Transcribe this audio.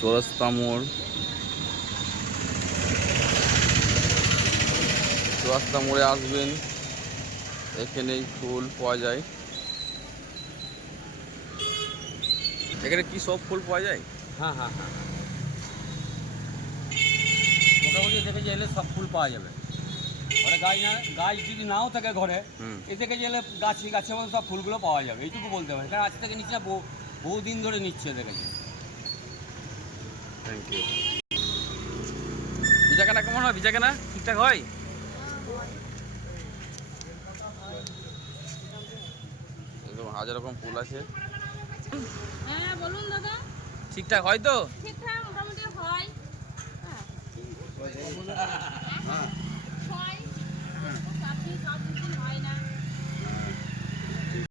চৌরাস্তা মোড়, চৌরাস্তা মোড়ে আসবেন, এখানেই ফুল পাওয়া যায়। এখানে কি সব ফুল পাওয়া যায়? হ্যাঁ হ্যাঁ হ্যাঁ, মোটামুটি এ থেকে এলে সব ফুল পাওয়া যাবে। ঘরে গাছ যদি নাও থাকে ঘরে, এ থেকে গেলে গাছের মধ্যে সব ফুলগুলো পাওয়া যাবে, এইটুকু বলতে পারি। কারণ আজ থেকে নিচ্ছে না, বহুদিন ধরে নিচ্ছে এদের কাছে। Thank you. বেচাকেনা কেমন হয়? বেচাকেনা ঠিকঠাক হয়? একদম হাজার রকম ফুল আছে। হ্যাঁ বলুন দাদা। ঠিকঠাক হয় তো? ঠিকঠাক মোটামুটি হয়। হয়।